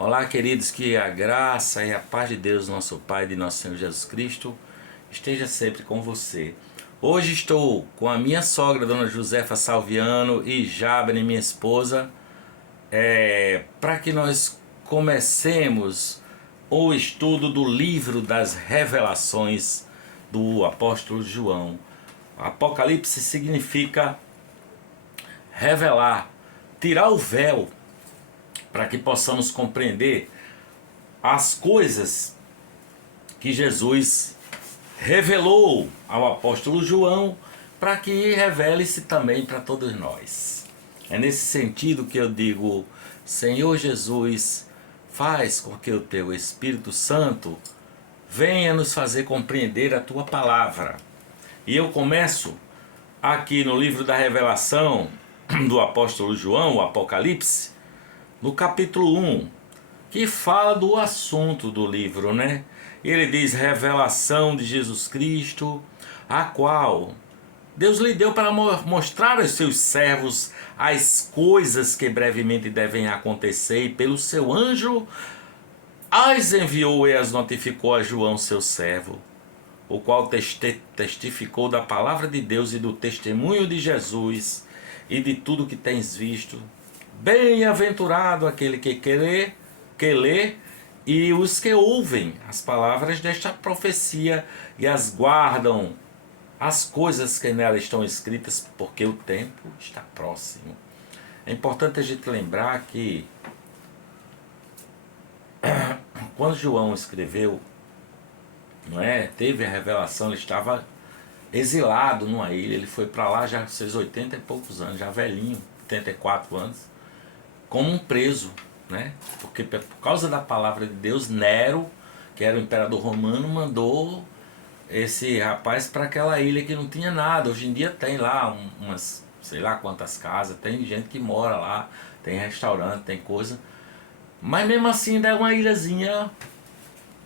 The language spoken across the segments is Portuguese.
Olá, queridos, que a graça e a paz de Deus, nosso Pai e de nosso Senhor Jesus Cristo, esteja sempre com você. Hoje estou com a minha sogra, Dona Josefa Salviano, e Jabne, minha esposa, para que nós comecemos o estudo do livro das Revelações do apóstolo João. Apocalipse significa revelar, tirar o véu, para que possamos compreender as coisas que Jesus revelou ao apóstolo João, para que revele-se também para todos nós. É nesse sentido que eu digo: Senhor Jesus, faz com que o teu Espírito Santo venha nos fazer compreender a tua palavra. E eu começo aqui no livro da Revelação do apóstolo João, o Apocalipse, no capítulo 1, que fala do assunto do livro, né? Ele diz: revelação de Jesus Cristo, a qual Deus lhe deu para mostrar aos seus servos as coisas que brevemente devem acontecer, e pelo seu anjo as enviou e as notificou a João, seu servo, o qual testificou da palavra de Deus e do testemunho de Jesus e de tudo que tens visto. Bem-aventurado aquele que lê e os que ouvem as palavras desta profecia e as guardam, as coisas que nela estão escritas, porque o tempo está próximo. É importante a gente lembrar que quando João escreveu, teve a revelação, ele estava exilado numa ilha, ele foi para lá já com seus 80 e poucos anos, já velhinho, 84 anos, como um preso, né? Porque por causa da palavra de Deus, Nero, que era o imperador romano, mandou esse rapaz para aquela ilha que não tinha nada. Hoje em dia tem lá umas, sei lá quantas casas, tem gente que mora lá, tem restaurante, tem coisa, mas mesmo assim ainda é uma ilhazinha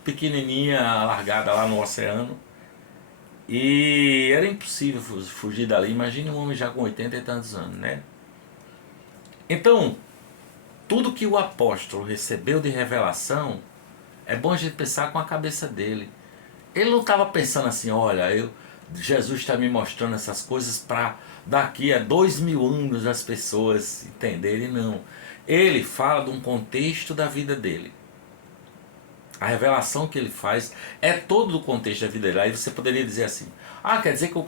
pequenininha, largada lá no oceano, e era impossível fugir dali. Imagina um homem já com 80 e tantos anos, né? Então, tudo que o apóstolo recebeu de revelação, é bom a gente pensar com a cabeça dele. Ele não estava pensando assim: olha, Jesus está me mostrando essas coisas para daqui a 2000 anos as pessoas entenderem. Não. Ele fala de um contexto da vida dele. A revelação que ele faz é todo o contexto da vida dele. Aí você poderia dizer assim: ah, quer dizer que o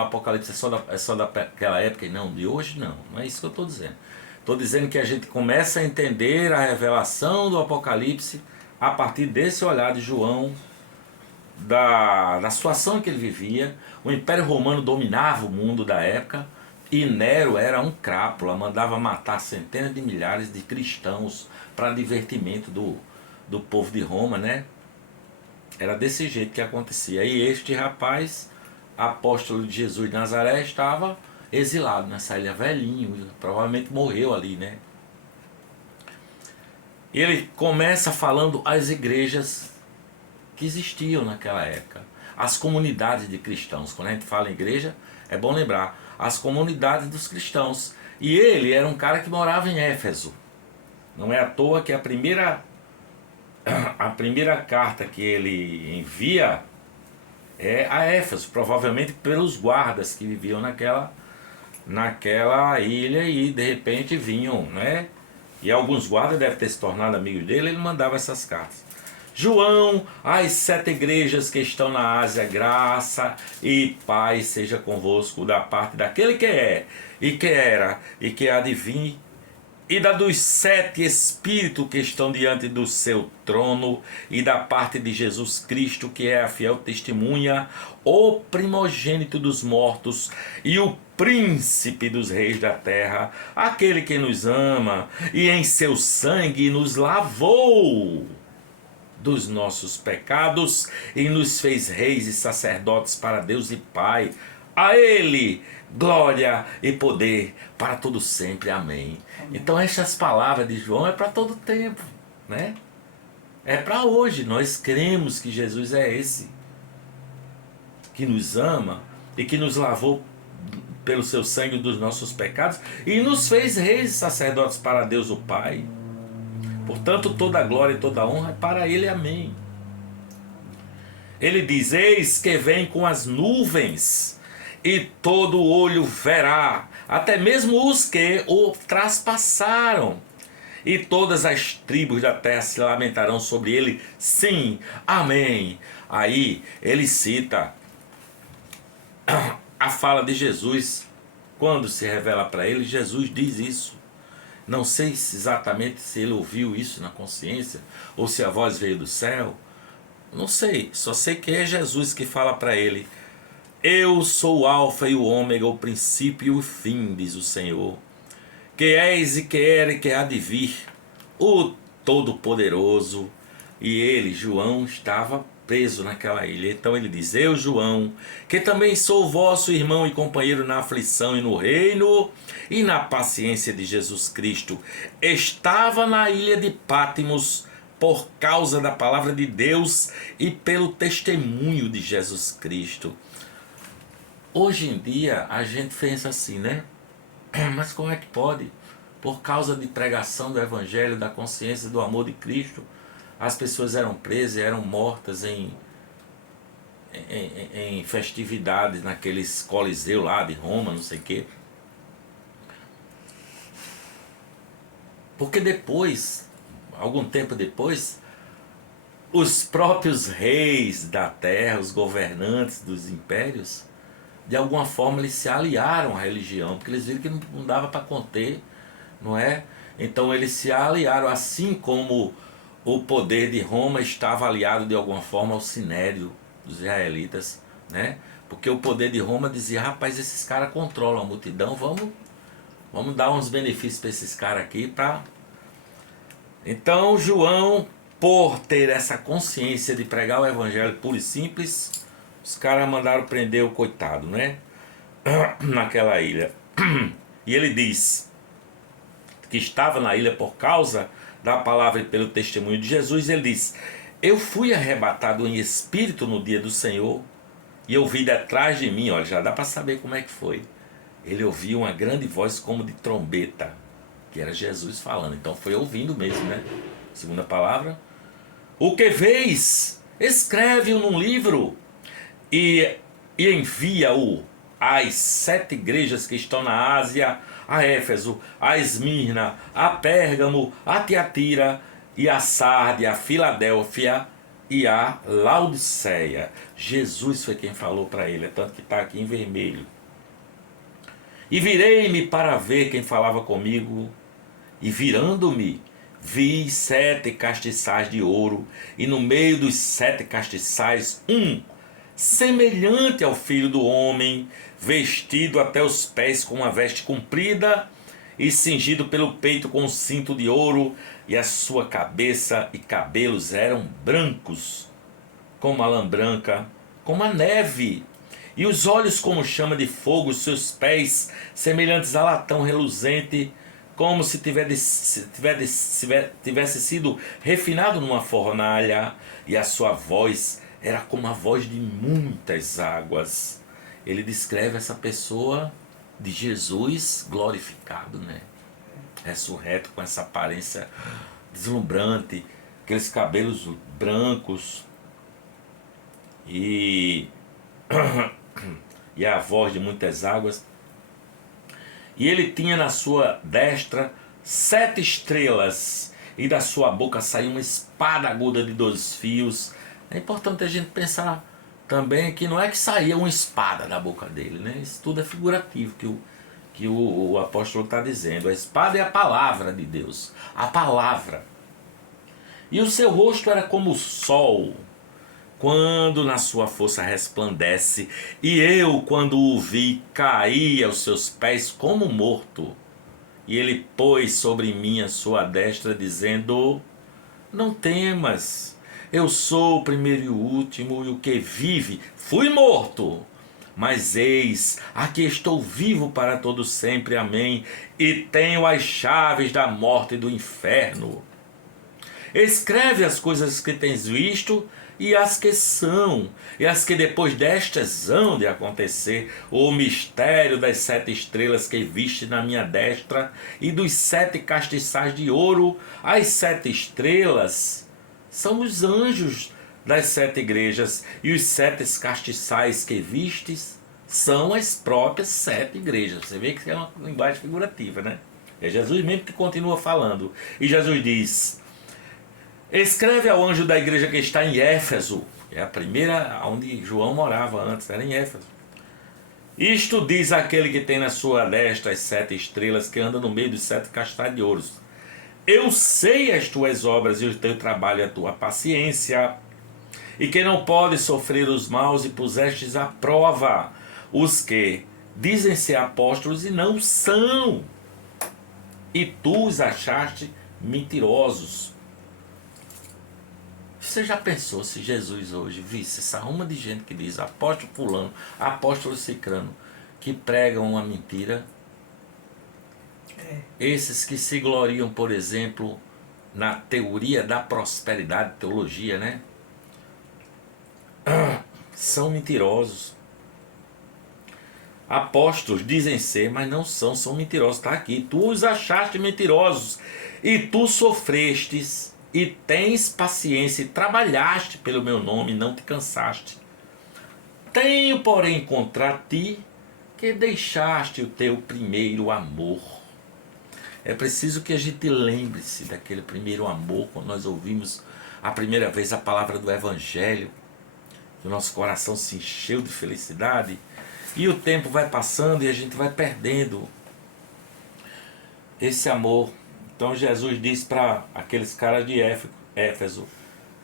Apocalipse é só daquela época? E não, de hoje não. Não é isso que eu estou dizendo. Estou dizendo que a gente começa a entender a revelação do Apocalipse a partir desse olhar de João, da situação que ele vivia. O Império Romano dominava o mundo da época, e Nero era um crápula, mandava matar centenas de milhares de cristãos para divertimento do povo de Roma, né? Era desse jeito que acontecia. E este rapaz, apóstolo de Jesus de Nazaré, estava exilado nessa ilha, velhinho, provavelmente morreu ali, né? Ele começa falando às igrejas que existiam naquela época, as comunidades de cristãos. Quando a gente fala em igreja, é bom lembrar as comunidades dos cristãos. E ele era um cara que morava em Éfeso. Não é à toa que a primeira carta que ele envia é a Éfeso, provavelmente pelos guardas que viviam naquela ilha, e de repente vinham, né? E alguns guardas devem ter se tornado amigos dele. Ele mandava essas cartas. João, às 7 igrejas que estão na Ásia, graça e paz seja convosco da parte daquele que é, e que era, e que há de vir, e da dos 7 espíritos que estão diante do seu trono, e da parte de Jesus Cristo, que é a fiel testemunha, o primogênito dos mortos e o príncipe dos reis da terra, aquele que nos ama e em seu sangue nos lavou dos nossos pecados e nos fez reis e sacerdotes para Deus e Pai. A Ele glória e poder para todo sempre. Amém. Então estas palavras de João é para todo tempo, né? É para hoje. Nós cremos que Jesus é esse que nos ama e que nos lavou pelo seu sangue dos nossos pecados e nos fez reis e sacerdotes para Deus o Pai. Portanto, toda a glória e toda a honra é para ele. Amém. Ele diz: eis que vem com as nuvens, e todo olho verá, até mesmo os que o traspassaram, e todas as tribos da terra se lamentarão sobre ele. Sim, amém. Aí ele cita a fala de Jesus. Quando se revela para ele, Jesus diz isso. Não sei exatamente se ele ouviu isso na consciência, ou se a voz veio do céu. Não sei, só sei que é Jesus que fala para ele: eu sou o alfa e o ômega, o princípio e o fim, diz o Senhor, que és e que era e que há de vir, o Todo-Poderoso. E ele, João, estava preso naquela ilha. Então ele diz: eu, João, que também sou vosso irmão e companheiro na aflição e no reino e na paciência de Jesus Cristo, estava na ilha de Patmos por causa da palavra de Deus e pelo testemunho de Jesus Cristo. Hoje em dia a gente pensa assim, né? Mas como é que pode? Por causa de pregação do Evangelho, da consciência, do amor de Cristo, as pessoas eram presas, eram mortas em festividades, naqueles coliseus lá de Roma, não sei o quê. Porque depois, algum tempo depois, os próprios reis da terra, os governantes dos impérios, de alguma forma eles se aliaram à religião, porque eles viram que não dava para conter, não é? Então eles se aliaram, assim como o poder de Roma estava aliado de alguma forma ao sinédrio dos israelitas, né? Porque o poder de Roma dizia: rapaz, esses caras controlam a multidão, vamos dar uns benefícios para esses caras aqui. Então João, por ter essa consciência de pregar o evangelho puro e simples, os caras mandaram prender o coitado, né? Naquela ilha. E ele diz que estava na ilha por causa da palavra e pelo testemunho de Jesus. Ele diz: eu fui arrebatado em espírito no dia do Senhor, e ouvi detrás de mim, olha, já dá para saber como é que foi. Ele ouviu uma grande voz como de trombeta, que era Jesus falando. Então foi ouvindo mesmo, né? Segunda palavra: o que vês, escreve-o num livro e envia-o às 7 igrejas que estão na Ásia, a Éfeso, a Esmirna, a Pérgamo, a Tiatira e a Sarde, a Filadélfia e a Laodiceia. Jesus foi quem falou para ele, é tanto que está aqui em vermelho. E virei-me para ver quem falava comigo, e virando-me, vi 7 castiçais de ouro, e no meio dos 7 castiçais semelhante ao filho do homem, vestido até os pés com uma veste comprida e cingido pelo peito com um cinto de ouro, e a sua cabeça e cabelos eram brancos como a lã branca, como a neve, e os olhos como chama de fogo, os seus pés semelhantes a latão reluzente, como se tivesse sido refinado numa fornalha, e a sua voz era como a voz de muitas águas. Ele descreve essa pessoa de Jesus glorificado, né? Ressurreto, com essa aparência deslumbrante, aqueles cabelos brancos e a voz de muitas águas. E ele tinha na sua destra 7 estrelas, e da sua boca saiu uma espada aguda de 2 fios. É importante a gente pensar também que não é que saía uma espada da boca dele, né? Isso tudo é figurativo que o apóstolo está dizendo. A espada é a palavra de Deus, a palavra. E o seu rosto era como o sol, quando na sua força resplandece, e eu, quando o vi, caí aos seus pés como morto. E ele pôs sobre mim a sua destra, dizendo: não temas, eu sou o primeiro e o último, e o que vive. Fui morto, mas eis, aqui estou vivo para todo sempre, amém, e tenho as chaves da morte e do inferno. Escreve as coisas que tens visto e as que são, e as que depois destas hão de acontecer, o mistério das 7 estrelas que viste na minha destra, e dos 7 castiçais de ouro. As 7 estrelas são os anjos das 7 igrejas, e os 7 castiçais que vistes são as próprias 7 igrejas. Você vê que é uma linguagem figurativa, né? É Jesus mesmo que continua falando. E Jesus diz: escreve ao anjo da igreja que está em Éfeso. É a primeira onde João morava antes, era em Éfeso. Isto diz aquele que tem na sua destra as 7 estrelas, que anda no meio dos 7 castiçais de ouro. Eu sei as tuas obras e o teu trabalho e a tua paciência, e que não podes sofrer os maus, e pusestes à prova os que dizem ser apóstolos e não são, e tu os achaste mentirosos. Você já pensou se Jesus hoje visse essa ruma de gente que diz apóstolo fulano, apóstolo cicrano, que pregam uma mentira? Esses que se gloriam, por exemplo, na teoria da prosperidade, teologia, né? São mentirosos. Apóstolos dizem ser, mas não são, são mentirosos. Está aqui: tu os achaste mentirosos, e tu sofrestes, e tens paciência, e trabalhaste pelo meu nome, e não te cansaste. Tenho, porém, contra ti que deixaste o teu primeiro amor. É preciso que a gente lembre-se daquele primeiro amor, quando nós ouvimos a primeira vez a palavra do Evangelho, que o nosso coração se encheu de felicidade. E o tempo vai passando e a gente vai perdendo esse amor. Então Jesus disse para aqueles caras de Éfeso: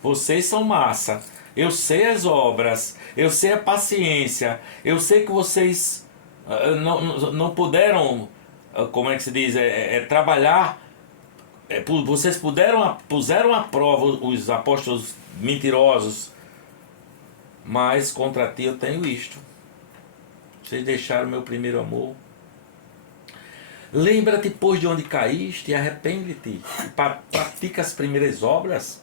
vocês são massa, eu sei as obras, eu sei a paciência, eu sei que vocês não puderam, como é que se diz, trabalhar, vocês puseram à prova os apóstolos mentirosos, mas contra ti eu tenho isto: vocês deixaram o meu primeiro amor. Lembra-te, pois, de onde caíste, e arrepende-te, e pratica as primeiras obras.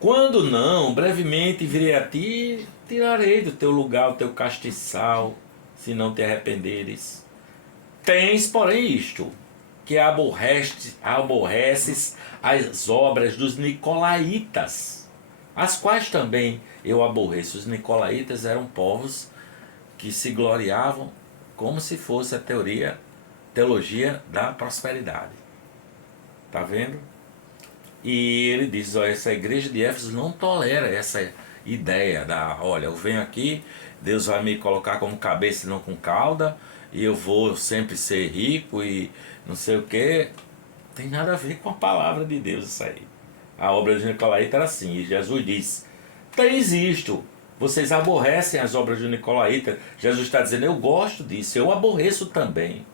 Quando não, brevemente virei a ti, tirarei do teu lugar o teu castiçal, se não te arrependeres. Tens, porém, isto, que aborreces as obras dos nicolaítas, as quais também eu aborreço. Os nicolaítas eram povos que se gloriavam como se fosse a teologia da prosperidade. Tá vendo? E ele diz: olha, essa igreja de Éfeso não tolera essa ideia olha, eu venho aqui, Deus vai me colocar como cabeça e não com cauda, e eu vou sempre ser rico e não sei o que. Tem nada a ver com a palavra de Deus isso aí. A obra de Nicolaíta era assim, e Jesus diz: tens isto, vocês aborrecem as obras de Nicolaíta. Jesus está dizendo: eu gosto disso, eu aborreço também.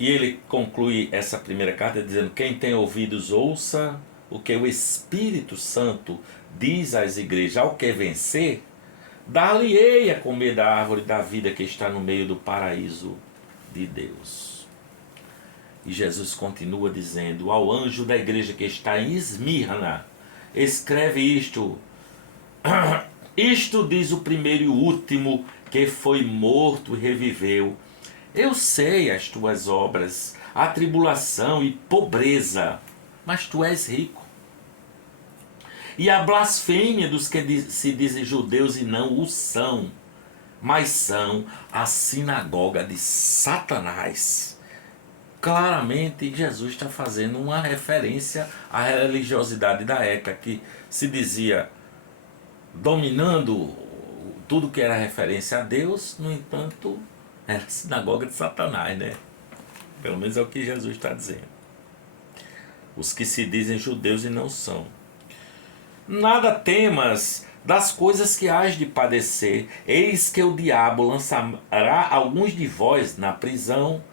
E ele conclui essa primeira carta dizendo: quem tem ouvidos, ouça o que o Espírito Santo diz às igrejas. Ao que vencer, dar-lhe-ei a comer da árvore da vida que está no meio do paraíso de Deus. E Jesus continua dizendo ao anjo da igreja que está em Esmirna: escreve isto. Isto diz o primeiro e o último, que foi morto e reviveu. Eu sei as tuas obras, a tribulação e pobreza, mas tu és rico. E a blasfêmia dos que se dizem judeus e não o são, mas são a sinagoga de Satanás. Claramente Jesus está fazendo uma referência à religiosidade da época, que se dizia dominando tudo que era referência a Deus. No entanto, era a sinagoga de Satanás, né? Pelo menos é o que Jesus está dizendo. Os que se dizem judeus e não são. Nada temas das coisas que hás de padecer. Eis que o diabo lançará alguns de vós na prisão,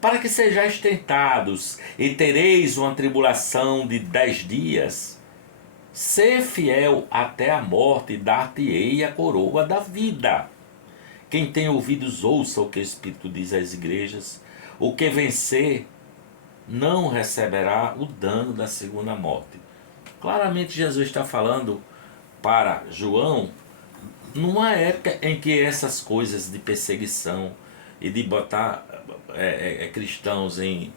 para que sejais tentados, e tereis uma tribulação de 10 dias. Sê fiel até a morte, e dar-te-ei a coroa da vida. Quem tem ouvidos, ouça o que o Espírito diz às igrejas. O que vencer não receberá o dano da segunda morte. Claramente Jesus está falando para João numa época em que essas coisas de perseguição e de botar cristãos em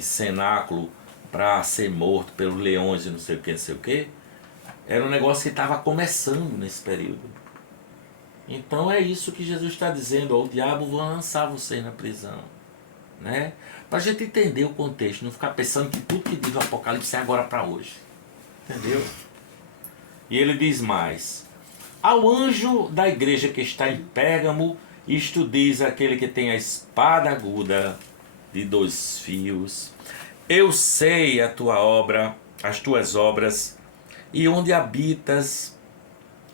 cenáculo para ser morto pelos leões e não sei o que, era um negócio que estava começando nesse período. Então é isso que Jesus está dizendo: ó, o diabo vai lançar vocês na prisão, né? Para a gente entender o contexto, não ficar pensando que tudo que diz o Apocalipse é agora para hoje, entendeu? E ele diz mais: ao anjo da igreja que está em Pérgamo, isto diz aquele que tem a espada aguda de 2 fios: eu sei a tua obra, as tuas obras, e onde habitas,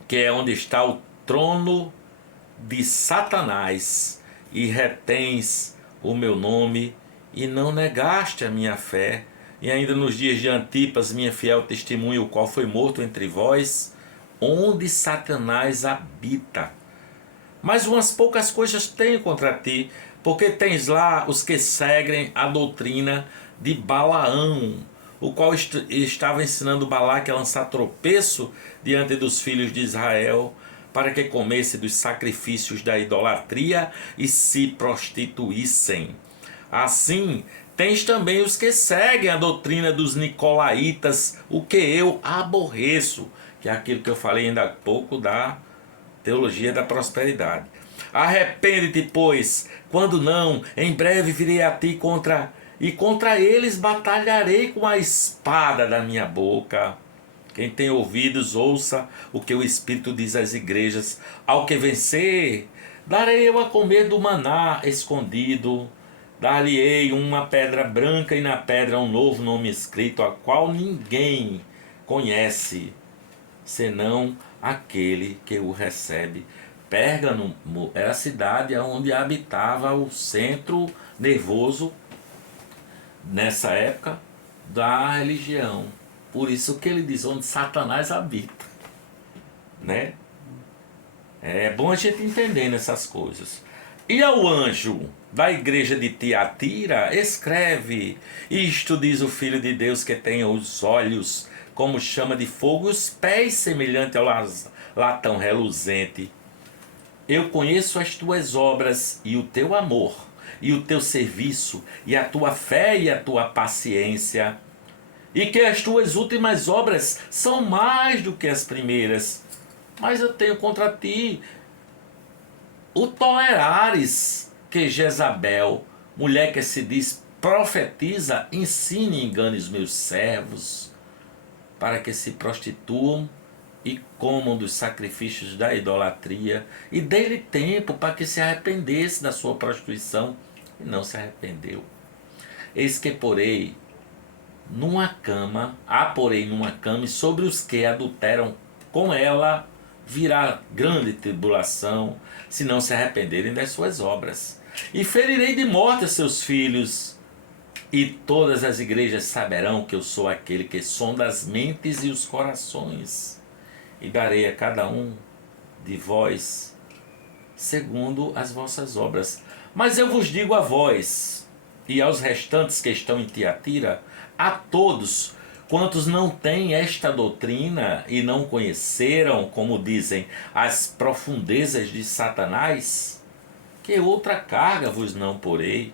que é onde está o trono de Satanás, e retens o meu nome, e não negaste a minha fé, e ainda nos dias de Antipas, minha fiel testemunha, o qual foi morto entre vós, onde Satanás habita. Mas umas poucas coisas tenho contra ti, porque tens lá os que seguem a doutrina de Balaão, o qual estava ensinando Balaque a lançar tropeço diante dos filhos de Israel, para que comesse dos sacrifícios da idolatria e se prostituíssem. Assim, tens também os que seguem a doutrina dos nicolaítas, o que eu aborreço, que é aquilo que eu falei ainda há pouco da teologia da prosperidade. Arrepende-te, pois, quando não, em breve virei a ti e contra eles batalharei com a espada da minha boca. Quem tem ouvidos, ouça o que o Espírito diz às igrejas. Ao que vencer, darei eu a comer do maná escondido. Dar-lhe-ei uma pedra branca e na pedra um novo nome escrito, a qual ninguém conhece, senão aquele que o recebe. Pérgamo era a cidade onde habitava o centro nervoso, nessa época, da religião. Por isso que ele diz onde Satanás habita, né? É bom a gente entender essas coisas. E ao anjo da igreja de Tiatira, escreve: isto diz o Filho de Deus, que tem os olhos como chama de fogo, os pés semelhante ao latão reluzente. Eu conheço as tuas obras e o teu amor, e o teu serviço, e a tua fé e a tua paciência, e que as tuas últimas obras são mais do que as primeiras. Mas eu tenho contra ti o tolerares que Jezabel, mulher que se diz profetiza, ensine e engane os meus servos, para que se prostituam e comam dos sacrifícios da idolatria, e dê-lhe tempo para que se arrependesse da sua prostituição, e não se arrependeu. Eis que porei numa cama, e sobre os que adulteram com ela virá grande tribulação, se não se arrependerem das suas obras. E ferirei de morte a seus filhos, e todas as igrejas saberão que eu sou aquele que sonda as mentes e os corações, e darei a cada um de vós segundo as vossas obras. Mas eu vos digo a vós e aos restantes que estão em Tiatira, a todos quantos não têm esta doutrina e não conheceram, como dizem, as profundezas de Satanás, que outra carga vos não porei.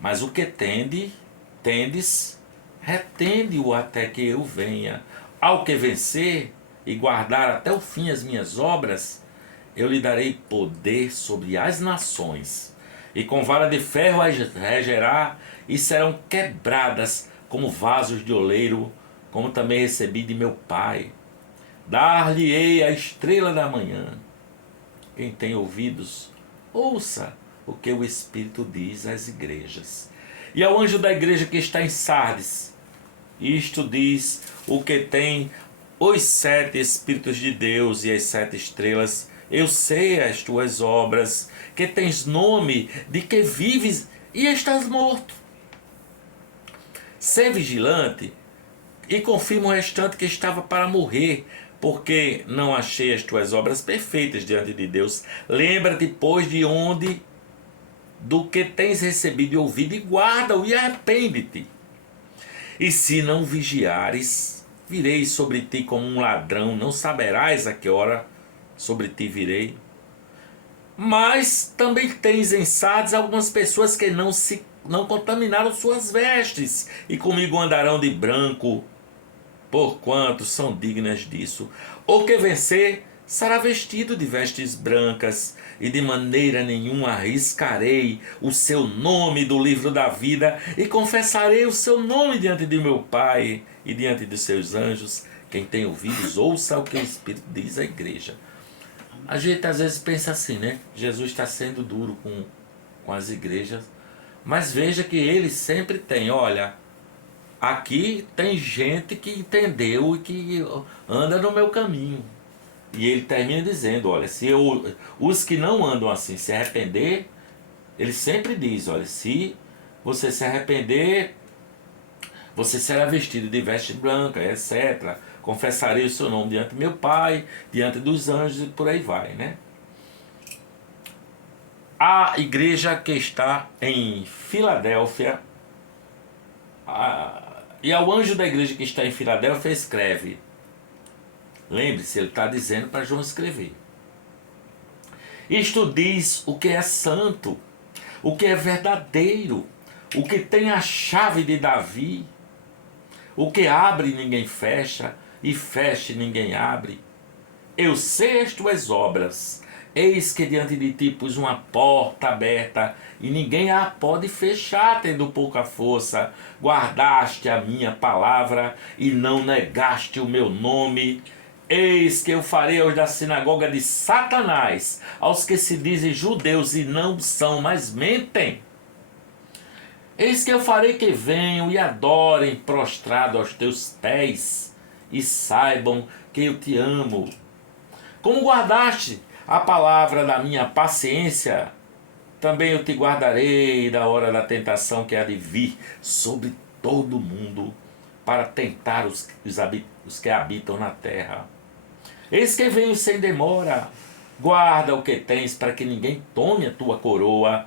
Mas o que tendes, retende-o até que eu venha. Ao que vencer e guardar até o fim as minhas obras, eu lhe darei poder sobre as nações, e com vara de ferro as regerá, e serão quebradas como vasos de oleiro, como também recebi de meu Pai. Dar-lhe-ei a estrela da manhã. Quem tem ouvidos, ouça o que o Espírito diz às igrejas. E ao anjo da igreja que está em Sardes, isto diz o que tem os 7 Espíritos de Deus e as 7 estrelas. Eu sei as tuas obras, que tens nome de que vives e estás morto. Sê vigilante e confirma o restante que estava para morrer, porque não achei as tuas obras perfeitas diante de Deus. Lembra-te, pois, de onde do que tens recebido e ouvido, e guarda-o e arrepende-te. E se não vigiares, virei sobre ti como um ladrão, não saberás a que hora sobre ti virei. Mas também tens em Sardes algumas pessoas que não contaminaram suas vestes, e comigo andarão de branco, porquanto são dignas disso. O que vencer será vestido de vestes brancas, e de maneira nenhuma arriscarei o seu nome do livro da vida, e confessarei o seu nome diante de meu Pai e diante de seus anjos. Quem tem ouvidos, ouça o que o Espírito diz à igreja. A gente às vezes pensa assim, né? Jesus está sendo duro com as igrejas, mas veja que ele sempre tem, olha, aqui tem gente que entendeu e que anda no meu caminho. E ele termina dizendo, olha, os que não andam assim se arrepender, ele sempre diz, olha, se você se arrepender, você será vestido de veste branca, etc. Confessarei o seu nome diante do meu Pai, diante dos anjos, e por aí vai, né? A igreja que está em Filadélfia, e ao anjo da igreja que está em Filadélfia escreve. Lembre-se, ele está dizendo para João escrever. Isto diz o que é santo, o que é verdadeiro, o que tem a chave de Davi, o que abre e ninguém fecha, e fecha e ninguém abre. Eu sei as tuas obras, eis que diante de ti pus uma porta aberta, e ninguém a pode fechar, tendo pouca força. Guardaste a minha palavra, e não negaste o meu nome. Eis que eu farei aos da sinagoga de Satanás, aos que se dizem judeus e não são, mas mentem. Eis que eu farei que venham e adorem prostrado aos teus pés, e saibam que eu te amo. Como guardaste a palavra da minha paciência, também eu te guardarei da hora da tentação que há de vir sobre todo o mundo, para tentar os que habitam na terra. Eis que venho sem demora, guarda o que tens, para que ninguém tome a tua coroa.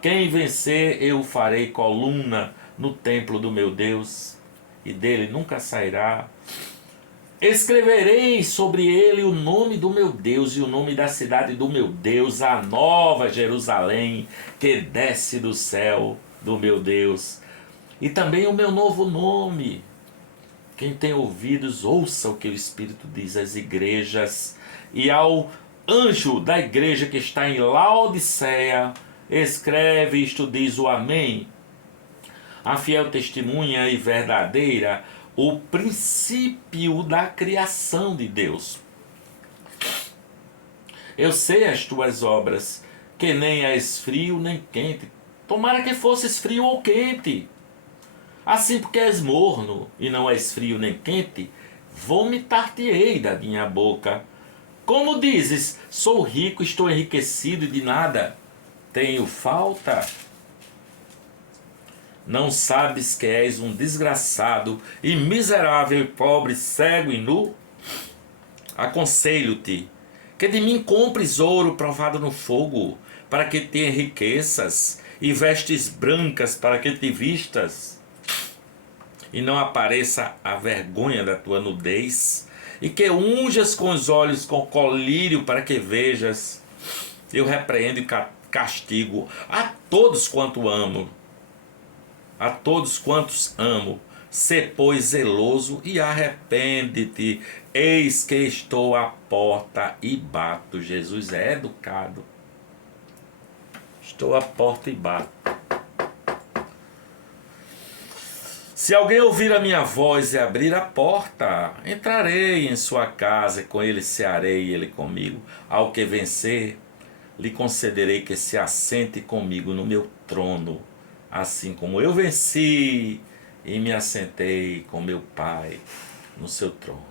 Quem vencer, eu farei coluna no templo do meu Deus, e dele nunca sairá. Escreverei sobre ele o nome do meu Deus e o nome da cidade do meu Deus, a nova Jerusalém, que desce do céu do meu Deus, e também o meu novo nome. Quem tem ouvidos, ouça o que o Espírito diz às igrejas. E ao anjo da igreja que está em Laodiceia, escreve, isto diz o Amém, a fiel testemunha e verdadeira, o princípio da criação de Deus. Eu sei as tuas obras, que nem és frio nem quente. Tomara que fosses frio ou quente. Assim, porque és morno e não és frio nem quente, vomitar-te-ei da minha boca. Como dizes, sou rico, estou enriquecido e de nada tenho falta? Não sabes que és um desgraçado e miserável, pobre, cego e nu? Aconselho-te que de mim compres ouro provado no fogo, para que te enriqueças, e vestes brancas para que te vistas, e não apareça a vergonha da tua nudez, e que unjas com os olhos com colírio para que vejas. Eu repreendo e castigo a todos quanto amo, a todos quantos amo. Sê, pois, zeloso e arrepende-te. Eis que estou à porta e bato. Jesus é educado. Estou à porta e bato. Se alguém ouvir a minha voz e abrir a porta, entrarei em sua casa, e com ele cearei e ele comigo. Ao que vencer, lhe concederei que se assente comigo no meu trono, assim como eu venci e me assentei com meu Pai no seu trono.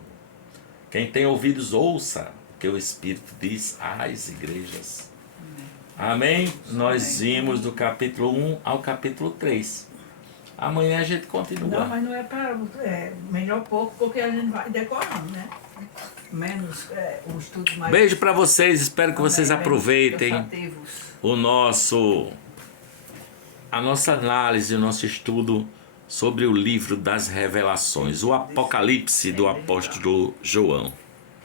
Quem tem ouvidos, ouça o que o Espírito diz às igrejas. Amém? Nós vimos do capítulo 1 ao capítulo 3. Amanhã a gente continua. Não, mas não é para... melhor pouco, porque a gente vai decorando, né? Menos o estudo mais... Beijo para vocês, espero que vocês aproveitem. Cansativos. a nossa análise, o nosso estudo sobre o livro das Revelações, o Apocalipse do apóstolo João.